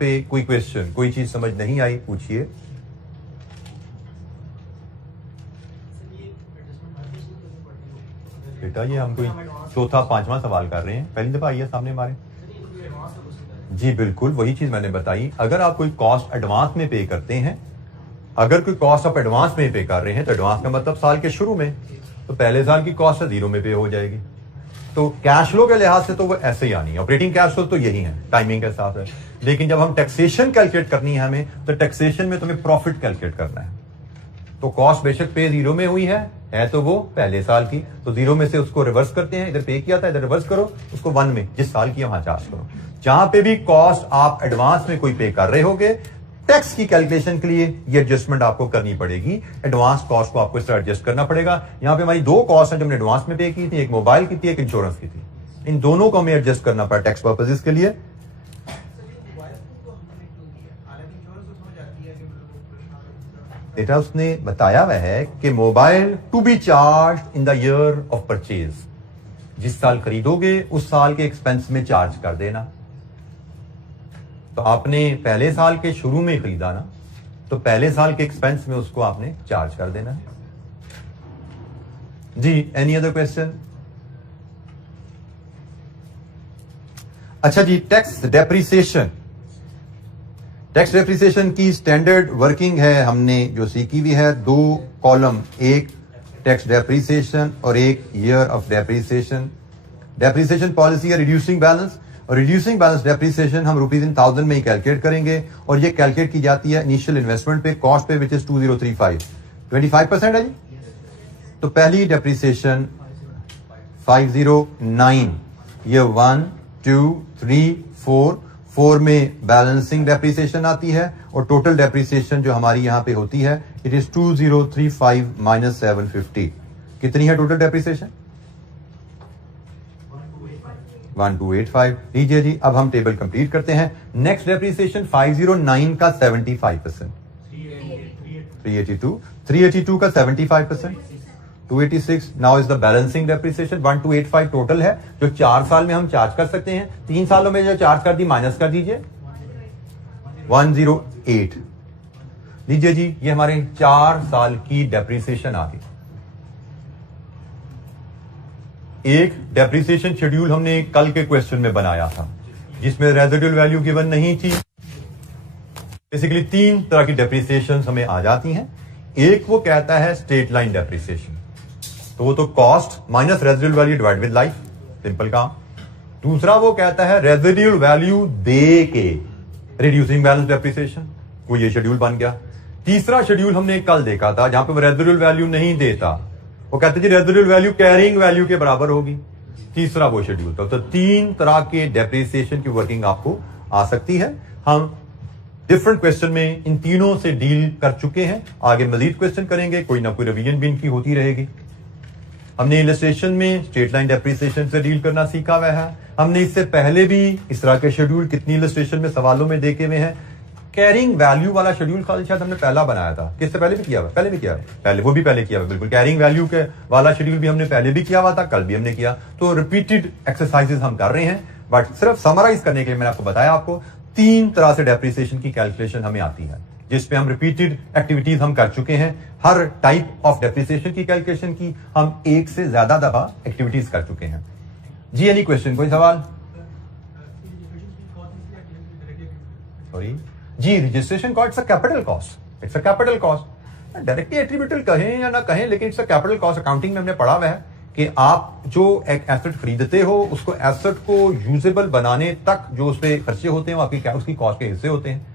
पे कोई क्वेश्चन, कोई चीज समझ नहीं आई, पूछिए। बेटा ये हम कोई चौथा 5वां सवाल कर रहे हैं, पहली दफा आइए सामने हमारे। जी बिल्कुल, वही चीज मैंने बताई। अगर आप कोई कॉस्ट एडवांस में पे करते हैं, अगर कोई कॉस्ट आप एडवांस में पे कर रहे हैं तो एडवांस का मतलब साल के शुरू में, तो पहले साल की कॉस्ट 0 में पे हो जाएगी। तो कैश फ्लो के लिहाज से तो वो ऐसे ही आनी है, ऑपरेटिंग कैश फ्लो तो यही है टाइमिंग के साथ है। लेकिन जब हम टैक्सेशन कैलकुलेट करनी है हमें, तो टैक्सेशन में तुम्हें प्रॉफिट कैलकुलेट करना है। तो कॉस्ट बेशक पे 0 में हुई है तो वो पहले साल की, तो 0 में से उसको रिवर्स करते हैं, इधर पे किया था इधर रिवर्स करो, उसको 1 में जिस साल की वहां चार्ज करो। जहां पे भी कॉस्ट आप एडवांस में कोई पे कर रहे होगे, टैक्स की कैलकुलेशन के लिए ये एडजस्टमेंट आपको करनी पड़ेगी। एडवांस कॉस्ट को आपको इस तरह एडजस्ट करना पड़ेगा। यहां पे हमारी 2 कॉस्ट है जो हमने एडवांस में पे की थी, एक मोबाइल की थी, एक इंश्योरेंस की थी। इन दोनों को हमें एडजस्ट करना पड़ा टैक्स पर्पसेस के लिए। बेटा उसने बताया हुआ है कि mobile to be charge in the year of purchase, जिस साल खरीदोगे उस साल के एक्सपेंस में चार्ज कर देना। तो आपने पहले साल के शुरू में खरीदा ना, तो पहले साल के एक्सपेंस में उसको आपने चार्ज कर देना। जी, एनी अदर क्वेश्चन? अच्छा जी, टैक्स डेप्रिसिएशन। टैक्स डेप्रिसिएशन की स्टैंडर्ड वर्किंग है हमने जो सीखी हुई है। 2 कॉलम, एक टैक्स डेप्रिसिएशन और एक year of depreciation. Depreciation policy है रिड्यूसिंग बैलेंस, और रिड्यूसिंग बैलेंस डेप्रिसिएशन हम रुपीज इन 1000 में ही कैलकुलेट करेंगे, और ये कैलकुलेट की जाती है इनिशियल इन्वेस्टमेंट पे, कॉस्ट पे, विच इज 2035, 25% है जी। तो पहली डेप्रिसिएशन 509, ये 1 2 3 4 में बैलेंसिंग डेप्रिसिएशन आती है, और टोटल डेप्रिसिएशन जो हमारी यहां पे होती है इट इज 2035 माइनस 750। कितनी है टोटल डेप्रिसिएशन? 1285। लीजिए जी, अब हम टेबल कंप्लीट करते हैं। नेक्स्ट डेप्रिसिएशन 509 का 75%, 382 का 75%, 286। Now is the balancing depreciation 1285 total है, जो 4 साल में हम चार्ज कर सकते हैं। 3 सालों में जो चार्ज कर दी माइनस कर दीजिए, 108। लीजिए जी, ये हमारे 4 साल की डेप्रिसिएशन आ गई। एक डेप्रिसिएशन शेड्यूल हमने कल के क्वेश्चन में बनाया था, जिसमें रेजिडुअल वैल्यू गिवन नहीं थी। बेसिकली 3 तरह की डेप्रिसिएशन हमें आ जाती हैं। एक वो कहता है स्ट्रेट लाइन डेप्रिसिएशन, तो वो तो cost minus residual value divide with life, simple काम। दूसरा वो कहता है रेजिडुअल वैल्यू दे के रिड्यूसिंग बैलेंस डेप्रिसिएशन, वो ये शेड्यूल बन गया। तीसरा शेड्यूल हमने कल देखा था जहां पे वो रेजिडुअल वैल्यू नहीं देता, वो कहते जी रेजिडुअल वैल्यू कैरिंग वैल्यू के बराबर होगी। तीसरा वो शेड्यूल था। तो 3 तरह के डेप्रिसिएशन की वर्किंग आपको आ सकती है। हम डिफरेंट क्वेश्चन में इन तीनों से डील कर चुके हैं। आगे मजीद क्वेश्चन करेंगे, कोई ना कोई रिवीजन भी इनकी होती रहेगी। हमने इलस्ट्रेशन में स्ट्रेट लाइन डेप्रिसिएशन से डील करना सीखा हुआ है। हमने इससे पहले भी इस तरह के शेड्यूल कितनी इलस्ट्रेशन में सवालों में देखे हुए हैं। कैरिंग वैल्यू वाला शेड्यूल शायद हमने पहला बनाया था, किससे पहले भी किया हुआ? पहले भी किया हुआ, पहले वो भी पहले किया हुआ, बिल्कुल। कैरिंग वैल्यू के वाला शेड्यूल भी हमने पहले भी किया हुआ था, कल भी हमने किया। तो रिपीटेड एक्सरसाइजेस हम कर रहे हैं, बट सिर्फ समराइज करने के लिए मैंने आपको बताया, आपको 3 तरह से डेप्रिसिएशन की कैलकुलेशन हमें आती है, जिसपे हम रिपीटेड एक्टिविटीज हम कर चुके हैं। हर टाइप ऑफ डेप्रिसिएशन की कैलकुलेशन की हम 1 से ज्यादा दफा एक्टिविटीज कर चुके हैं। जी एनी क्वेश्चन, कोई सवाल? सॉरी जी, registration cost it's a capital cost, it's a capital cost. Directly attributable कहें या ना कहें, लेकिन it's a capital cost. Accounting में हमने पढ़ा हुआ है कि आप जो एक एसेट खरीदते हो, उसको एसेट को यूजेबल बनाने तक जो उस पर खर्चे होते हैं, वो आपकी उसकी कॉस्ट के हिस्से होते हैं।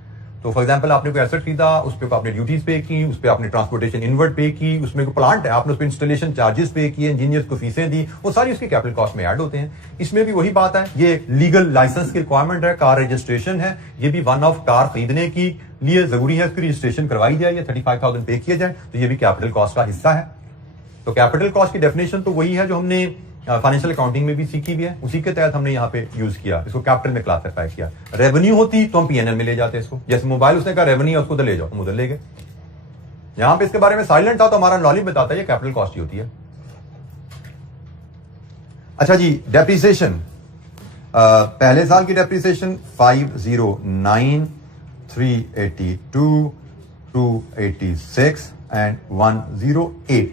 तो फॉर एग्जांपल आपने कोई एसेट खरीदा, उस पर आपने ड्यूटीज पे की, उस पर आपने ट्रांसपोर्टेशन इनवर्ट पे की, उसमें कोई प्लांट है आपने उस पर इंस्टॉलेशन चार्जेस पे किए, इंजीनियर्स को फीसें दी, वो सारी उसकी कैपिटल कॉस्ट में ऐड होते हैं। इसमें भी वही बात है, ये लीगल लाइसेंस की रिक्वायरमेंट है, कार रजिस्ट्रेशन है, ये भी वन ऑफ कार खरीदने की लिए जरूरी है, इसकी रजिस्ट्रेशन करवाई जाए या 35,000 पे किया जाए, तो ये भी कैपिटल कॉस्ट का हिस्सा है। तो कैपिटल कॉस्ट की डेफिनेशन तो वही है जो हमने फाइनेंशियल अकाउंटिंग में भी सीखी भी है, उसी के तहत हमने यहाँ पे यूज किया, इसको कैपिटल में क्लासिफाई किया। रेवेन्यू होती तो हम पीएनएल में ले जाते इसको, जैसे मोबाइल उसने कहा रेवेन्यू है, उसको उधर ले जाओ, हम उधर ले गए। यहां पे इसके बारे में साइलेंट था तो हमारा नॉलेज बताता है ये कैपिटल कॉस्ट ही होती है। अच्छा जी, डेप्रिसिएशन, पहले साल की डेप्रिसिएशन 509, 382, 286 एंड 108।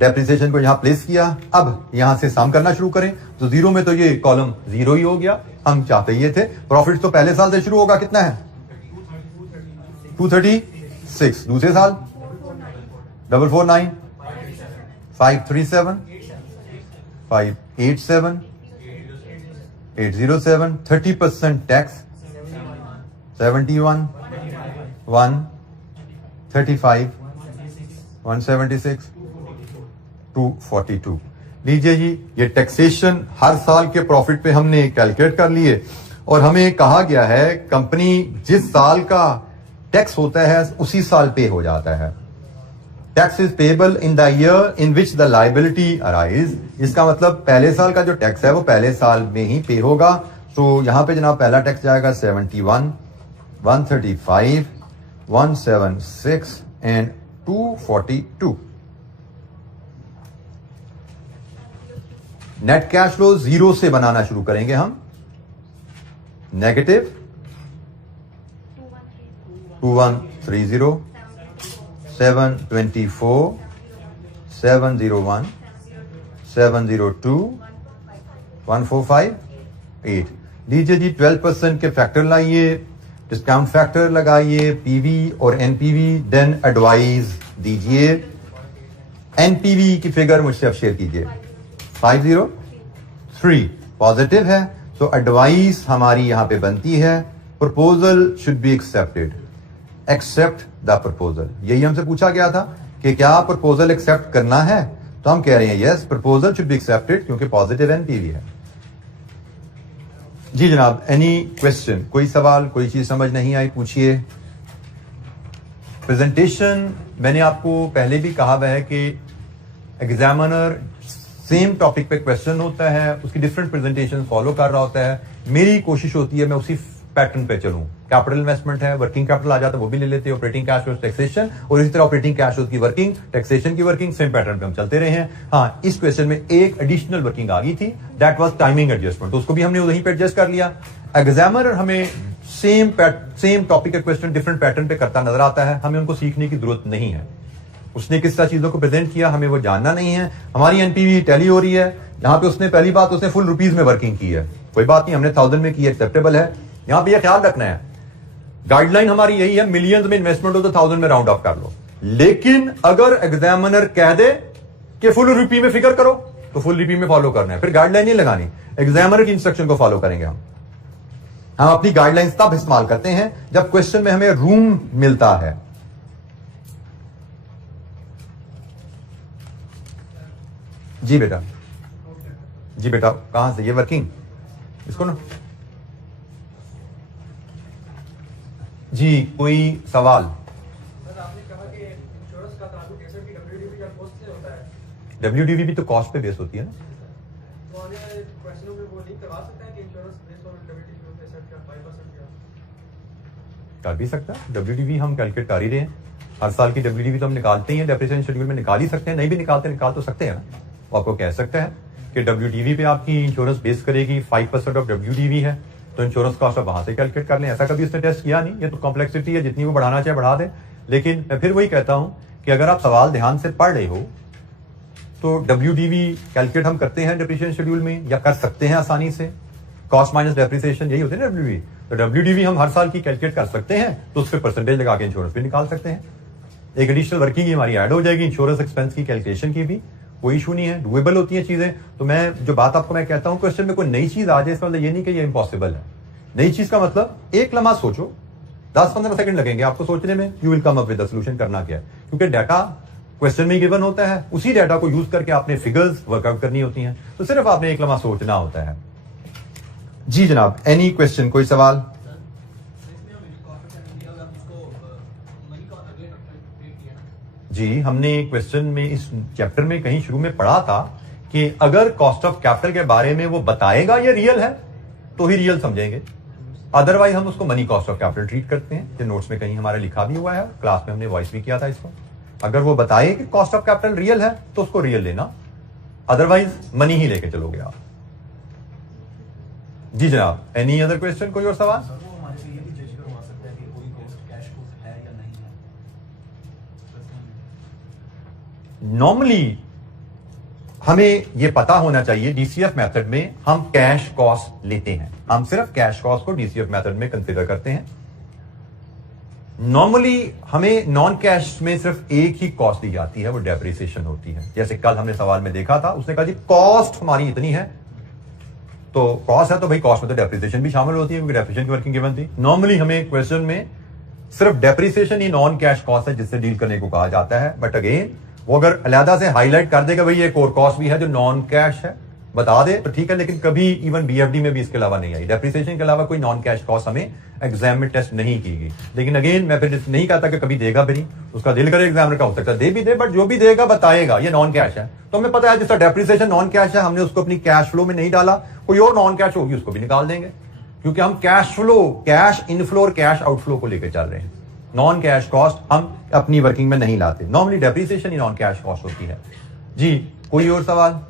डेप्रिसिएशन को यहां प्लेस किया। अब यहां से सम करना शुरू करें तो 0 में तो ये कॉलम 0 ही हो गया, हम चाहते ये थे। प्रॉफिट तो पहले साल से शुरू होगा, कितना है? 236। दूसरे साल 449, 537, 587, 807, 30% टैक्स 71, 135, 176, 242। लीजिए जी, ये टैक्सेशन हर साल के प्रॉफिट पे हमने कैलकुलेट कर लिए और हमें कहा गया है कंपनी जिस साल का टैक्स होता है उसी साल पे हो जाता है। Tax is payable in the year in which the liability arise. इसका मतलब पहले साल का जो टैक्स है वो पहले साल में ही पे होगा। तो यहां पे जनाब पहला टैक्स जाएगा 71, 135, 176 एंड 242। नेट कैश फ्लो 0 से बनाना शुरू करेंगे हम। नेगेटिव 2130, 724, 701, 702, 145, 8। लीजिए जी, 12% के फैक्टर लाइए, डिस्काउंट फैक्टर लगाइए, पीवी और एनपीवी, देन एडवाइस दीजिए। एनपीवी की फिगर मुझसे अब शेयर कीजिए। 503 पॉजिटिव है, तो एडवाइस हमारी यहां पे बनती है, proposal should be accepted, accept the proposal. यही हमसे पूछा गया था कि क्या प्रपोजल एक्सेप्ट करना है, तो हम कह रहे हैं yes, proposal should be accepted क्योंकि पॉजिटिव एनपीवी है। जी जनाब, एनी क्वेश्चन, कोई सवाल, कोई चीज समझ नहीं आई पूछिए। प्रेजेंटेशन मैंने आपको पहले भी कहा हुआ है कि एग्जामिनर सेम टॉपिक पे क्वेश्चन होता है, उसकी डिफरेंट प्रेजेंटेशन फॉलो कर रहा होता है। मेरी कोशिश होती है मैं उसी पैटर्न पे चलूं। कैपिटल इन्वेस्टमेंट है, वर्किंग कैपिटल आ जाता है, वो भी ले लेते हैं, ऑपरेटिंग कैश फ्लो टैक्सेशन, और इसी तरह ऑपरेटिंग कैश फ्लो की वर्किंग, टैक्सेशन की वर्किंग, सेम पैटर्न पे हम चलते रहे हैं। हाँ, इस क्वेश्चन में एक एडिशनल वर्किंग आ गई थी, दैट वाज टाइमिंग एडजस्टमेंट, तो उसको भी हमने वहीं पे एडजस्ट कर लिया। एग्जामिनर हमें सेम टॉपिक का क्वेश्चन डिफरेंट पैटर्न पे करता नजर आता है, हमें उनको सीखने की जरूरत नहीं है। उसने किस तरह चीजों को प्रेजेंट किया हमें वो जानना नहीं है। हमारी एनपीवी टैली हो रही है, यहां पे उसने पहली बात उसने फुल रुपीज में वर्किंग की है, कोई बात नहीं, हमने 1000 में की है, एक्सेप्टेबल है। यहां पे ये ख्याल रखना है, गाइडलाइन हमारी यही है, मिलियंस में इन्वेस्टमेंट हो तो 1000 में राउंड ऑफ कर लो। लेकिन अगर एग्जामिनर कह दे कि फुल रुपी में फिगर करो तो फुल रुपी में फॉलो करना है, फिर गाइडलाइन नहीं लगानी, एग्जामिनर की इंस्ट्रक्शन को फॉलो करेंगे हम अपनी गाइडलाइंस तब इस्तेमाल करते हैं जब क्वेश्चन में हमें रूम मिलता है। जी बेटा, जी बेटा, कहां से ये वर्किंग, इसको ना जी कोई सवाल? सर आपने कहा कि इंश्योरेंस का ताल्लुक एसेट की डब्ल्यूडीवी या कॉस्ट से होता है। डब्ल्यूडीवी भी तो कॉस्ट पे बेस होती है ना। तो आने वाले क्वेश्चनों में वो लिंक करवा सकते हैं कि insurance based on WDV of asset का 5% या कर भी सकता है। डब्ल्यूडीवी हम कैलकुलेट कर ही रहे हैं, हर साल की डब्ल्यूडीवी तो हम निकालते ही हैं, डेप्रिसिएशन शेड्यूल में निकाल ही सकते हैं, नहीं भी निकाल तो सकते हैं ना। वो आपको कह सकता है कि डब्ल्यूडीवी पे आपकी इंश्योरेंस बेस करेगी, 5% ऑफ डब्ल्यूडीवी है तो इंश्योरेंस कॉस्ट आप वहां से कैलकुलेट कर लें। ऐसा कभी उसने टेस्ट किया नहीं, ये तो कॉम्प्लेक्सिटी है, जितनी वो बढ़ाना चाहे बढ़ा दे। लेकिन मैं फिर वही कहता हूं कि अगर आप सवाल ध्यान से पढ़ रहे हो तो डब्ल्यूडीवी कैलकुलेट हम करते हैं डेप्रिसिएशन शेड्यूल में, या कर सकते हैं आसानी से। कॉस्ट माइनस डेप्रिसिएशन यही होते हैं ना डब्ल्यूडीवी। तो डब्ल्यूडीवी हम हर साल की कैलकुलेट कर सकते हैं, तो उस पर परसेंटेज लगा के इंश्योरेंस भी निकाल सकते हैं। एक एडिशनल वर्किंग हमारी ऐड हो जाएगी इंश्योरेंस एक्सपेंस की कैलकुलेशन की भी, कोई इशू नहीं है, डुएबल होती है चीजें। तो मैं जो बात आपको मैं कहता हूं, क्वेश्चन में कोई नई चीज आ जाए इसका मतलब ये नहीं कि ये इम्पॉसिबल है। नई चीज का मतलब एक लम्हा सोचो, 10-15 सेकंड लगेंगे आपको सोचने में, you will come up with the solution. करना क्या है, क्योंकि डाटा क्वेश्चन में गिवन होता है, उसी डाटा को यूज करके आपने फिगर्स वर्कआउट करनी होती हैं, तो सिर्फ आपने एक लम्हा सोचना होता है। जी जनाब, एनी क्वेश्चन, कोई सवाल? जी हमने क्वेश्चन में इस चैप्टर में कहीं शुरू में पढ़ा था कि अगर कॉस्ट ऑफ कैपिटल के बारे में वो बताएगा ये रियल है तो ही रियल समझेंगे, अदरवाइज हम उसको money cost of capital treat करते हैं। ये नोट्स में कहीं हमारे लिखा भी हुआ है, क्लास में हमने वॉइस भी किया था इसको। अगर वो बताए कि कॉस्ट ऑफ कैपिटल रियल है तो उसको रियल लेना, अदरवाइज मनी ही लेके चलोगे आप। जी जनाब, एनी अदर क्वेश्चन, कोई और सवाल? नॉर्मली हमें यह पता होना चाहिए, डीसीएफ मेथड में हम कैश कॉस्ट लेते हैं, हम सिर्फ कैश कॉस्ट को डीसीएफ मेथड में कंसीडर करते हैं। नॉर्मली हमें नॉन कैश में सिर्फ एक ही कॉस्ट दी जाती है, वो डेप्रिसिएशन होती है। जैसे कल हमने सवाल में देखा था, उसने कहा जी कॉस्ट हमारी इतनी है, तो कॉस्ट है तो भाई कॉस्ट में तो डेप्रिसिएशन भी शामिल होती है, क्योंकि डेप्रिसिएशन की वर्किंग गिवन थी। नॉर्मली हमें क्वेश्चन में सिर्फ डेप्रिसिएशन ही नॉन कैश कॉस्ट है जिससे डील करने को कहा जाता है। बट अगेन वो अगर अलहदा से हाईलाइट कर देगा भाई ये कोर कॉस्ट भी है जो नॉन कैश है, बता दे तो ठीक है, लेकिन कभी इवन बीएफडी में भी इसके अलावा नहीं आई। डेप्रिसिएशन के अलावा कोई नॉन कैश कॉस्ट हमें एग्जाम में टेस्ट नहीं की गई। लेकिन अगेन मैं फिर नहीं कहता कि कभी देगा भी नहीं, उसका दिल करे एग्जामिनर का, हो सकता है दे भी दे, बट जो भी देगा बताएगा ये नॉन कैश है। तो हमें पता है जिसका डेप्रिसिएशन नॉन कैश है, हमने उसको अपनी कैश फ्लो में नहीं डाला, कोई और नॉन कैश होगी उसको भी निकाल देंगे, क्योंकि हम कैश फ्लो, कैश इनफ्लो और कैश आउटफ्लो को लेकर चल रहे हैं। नॉन कैश कॉस्ट हम अपनी वर्किंग में नहीं लाते, नॉर्मली डेप्रिसिएशन ही नॉन कैश कॉस्ट होती है। जी कोई और सवाल?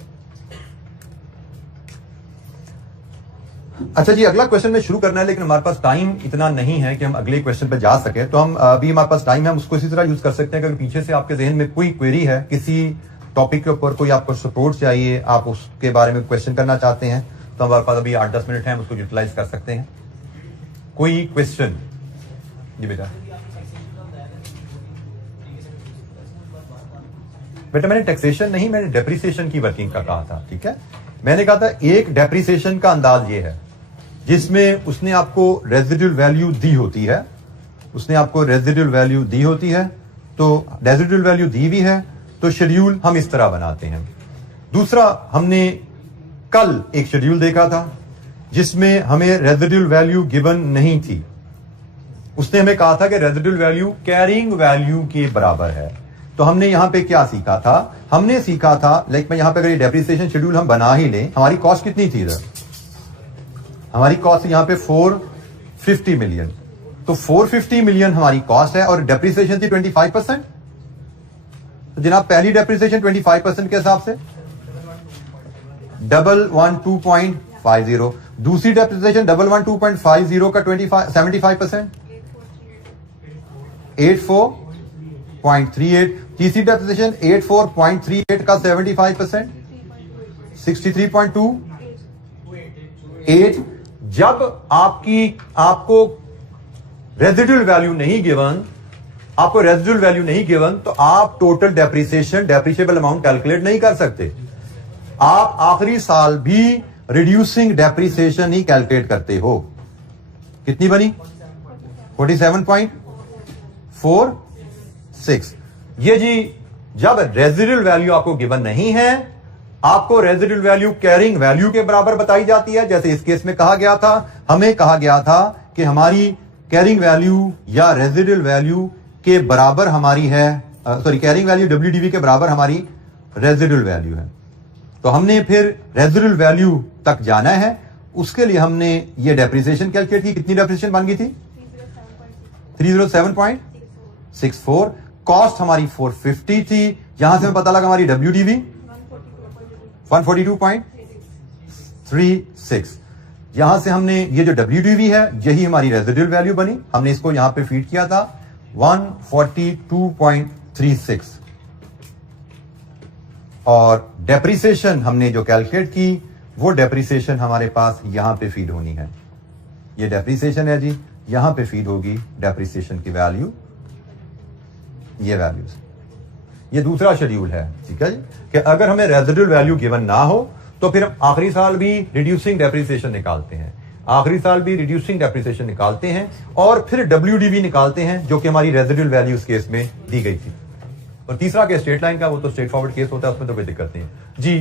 अच्छा जी, अगला क्वेश्चन में शुरू करना है, लेकिन हमारे पास टाइम इतना नहीं है कि हम अगले क्वेश्चन पे जा सके। तो हम अभी हमारे पास टाइम है, हम उसको इसी तरह यूज कर सकते हैं कि अगर पीछे से आपके जहन में कोई क्वेरी है, किसी टॉपिक के ऊपर कोई आपको सपोर्ट चाहिए, आप उसके बारे में क्वेश्चन करना चाहते हैं, तो हमारे पास अभी 8-10 मिनट है, हम उसको यूटिलाइज कर सकते हैं। कोई क्वेश्चन? जी बेटा मैंने टैक्सेशन नहीं, मैंने डेप्रिसिएशन की वर्किंग का कहा था, ठीक है। मैंने कहा था एक डेप्रिसिएशन का अंदाज ये है जिसमें उसने आपको रेजिडुअल वैल्यू दी होती है, उसने आपको रेजिडुअल वैल्यू दी होती है, तो रेजिडुअल वैल्यू दी हुई है तो शेड्यूल हम इस तरह बनाते हैं। दूसरा, हमने कल एक शेड्यूल देखा था जिसमें हमें रेजिडुअल वैल्यू गिवन नहीं थी, उसने हमें कहा था कि रेजिडुअल वैल्यू कैरिंग वैल्यू के बराबर है। तो हमने यहां पे क्या सीखा था? हमने सीखा था, लाइक मैं यहां पे अगर ये डेप्रिसिएशन शेड्यूल हम बना ही लें, हमारी कॉस्ट कितनी थी इधर? हमारी कॉस्ट यहां पे 450 मिलियन, तो 450 मिलियन हमारी कॉस्ट है और डेप्रिसिएशन थी 25%। तो जनाब पहली डेप्रिसिएशन 25% के हिसाब से 112.50, दूसरी डेप्रिसिएशन 112.50 का 75%, 84.38, तीसरी डेप्रिसिएशन 84.38 का 75%, 63.28। जब आपको रेजिडुअल वैल्यू नहीं गिवन, तो आप total depreciation, depreciable amount calculate नहीं कर सकते। आप आखिरी साल भी रिड्यूसिंग डेप्रिसिएशन ही कैलकुलेट करते हो। कितनी बनी? 47.46। ये जी जब रेजिडुअल वैल्यू आपको गिवन नहीं है, आपको रेजिडुअल वैल्यू कैरिंग वैल्यू के बराबर बताई जाती है। जैसे इस केस में कहा गया था, हमें कहा गया था कि हमारी कैरिंग वैल्यू या रेजिडुअल वैल्यू के बराबर हमारी है, कैरिंग वैल्यू WDV के बराबर हमारी रेजिडुअल वैल्यू है। तो हमने फिर रेजिडुअल वैल्यू तक जाना है, उसके लिए हमने ये डेप्रिसिएशन कैलकुलेट की। कितनी डेप्रिसिएशन बन गई थी? 307.64। कॉस्ट हमारी 450 थी, यहां से हमें पता लगा हमारी WDV 142.36। यहां से हमने ये जो WDV है यही हमारी रेजिडुअल वैल्यू बनी, हमने इसको यहां पे फीड किया था 142.36। और डेप्रिसिएशन हमने जो कैलकुलेट की वो डेप्रिसिएशन हमारे पास यहां पे फीड होनी है। ये डेप्रिसिएशन है जी, यहां पे फीड होगी डेप्रिसिएशन की वैल्यू, ये वैल्यूज। ये दूसरा शेड्यूल है, ठीक है जी, कि अगर हमें रेजिडुअल वैल्यू गिवन ना हो तो फिर हम आखिरी साल भी रिड्यूसिंग डेप्रिसिएशन निकालते हैं, आखिरी साल भी रिड्यूसिंग डेप्रिसिएशन निकालते हैं और फिर WDV निकालते हैं जो कि हमारी रेजिडुअल वैल्यू इस केस में दी गई थी। और तीसरा केस स्ट्रेट लाइन का, वो तो स्ट्रेट फॉरवर्ड केस होता है, उसमें तो कोई दिक्कत नहीं है जी।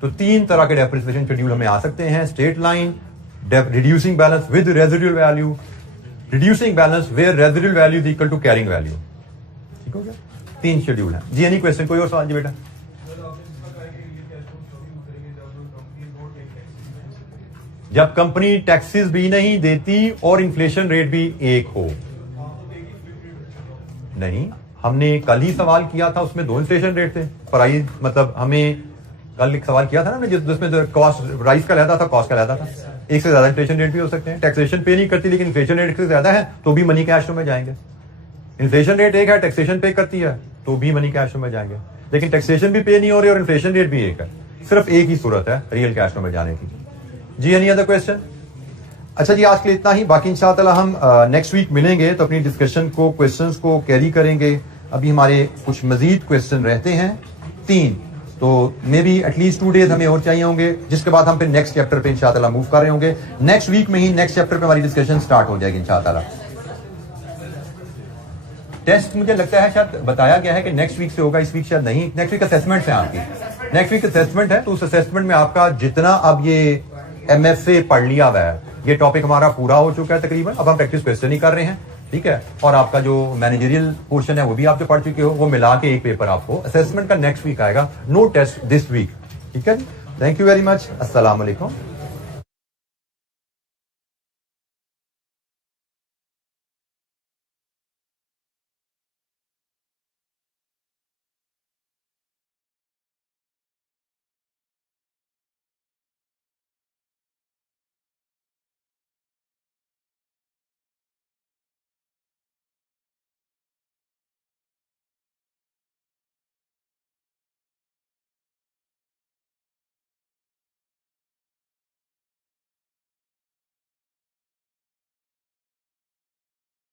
तो 3 तरह के डेप्रिसिएशन शेड्यूल हमें आ सकते हैं, straight line, reducing balance with residual value, reducing balance where residual value is equal to carrying value. ठीक हो गया? 3 शेड्यूल है जी। Any question? कोई और सवाल जी बेटा? जब कंपनी टैक्सेस भी नहीं देती और इन्फ्लेशन रेट भी एक हो। नहीं, हमने कल ही सवाल किया था, उसमें 2 इन्फ्लेशन रेट थे। प्राइस मतलब हमें कल एक सवाल किया था ना जिसमें कॉस्ट राइस का लहदा था, कॉस्ट का लहदा था। एक से ज्यादा इन्फ्लेशन रेट भी हो सकते हैं। टैक्सेशन पे नहीं करती लेकिन इन्फ्लेशन रेट से ज्यादा है तो भी मनी कैश में जाएंगे। इन्फ्लेशन रेट एक है, टैक्सेशन पे करती है तो भी मनी कैश में जाएंगे। लेकिन टैक्सेशन भी पे नहीं हो रही और इन्फ्लेशन रेट भी एक है, सिर्फ एक ही सूरत है रियल कैश में जाने की जी। Any other question? अच्छा जी, आज के लिए इतना ही। बाकी इंशाअल्लाह हम नेक्स्ट वीक मिलेंगे तो अपनी डिस्कशन को, क्वेश्चंस को कैरी करेंगे। अभी हमारे कुछ मजीद क्वेश्चन रहते हैं 3, तो मे बी एटलीस्ट 2 डेज हमें और चाहिए होंगे, जिसके बाद हम फिर नेक्स्ट चैप्टर पे इंशाअल्लाह मूव कर रहे होंगे। नेक्स्ट वीक में ही नेक्स्ट चैप्टर पे हमारी डिस्कशन स्टार्ट हो जाएगी इंशाअल्लाह। टेस्ट मुझे लगता है शायद बताया गया है कि नेक्स्ट वीक से होगा, इस वीक शायद नहीं। नेक्स्ट वीक असेसमेंट है आपकी, नेक्स्ट वीक असेसमेंट है, तो उस असेसमेंट में आपका जितना अब ये MFA पढ़ लिया हुआ है, ये टॉपिक हमारा पूरा हो चुका है तकरीबन। अब हम प्रैक्टिस क्वेश्चन ही कर रहे हैं, ठीक है। और आपका जो मैनेजरियल पोर्शन है वो भी आप जो पढ़ चुके हो, वो मिला के एक पेपर आपको असेसमेंट का नेक्स्ट वीक आएगा। नो टेस्ट दिस वीक, ठीक है। Thank you very much. अस्सलाम वालेकुम।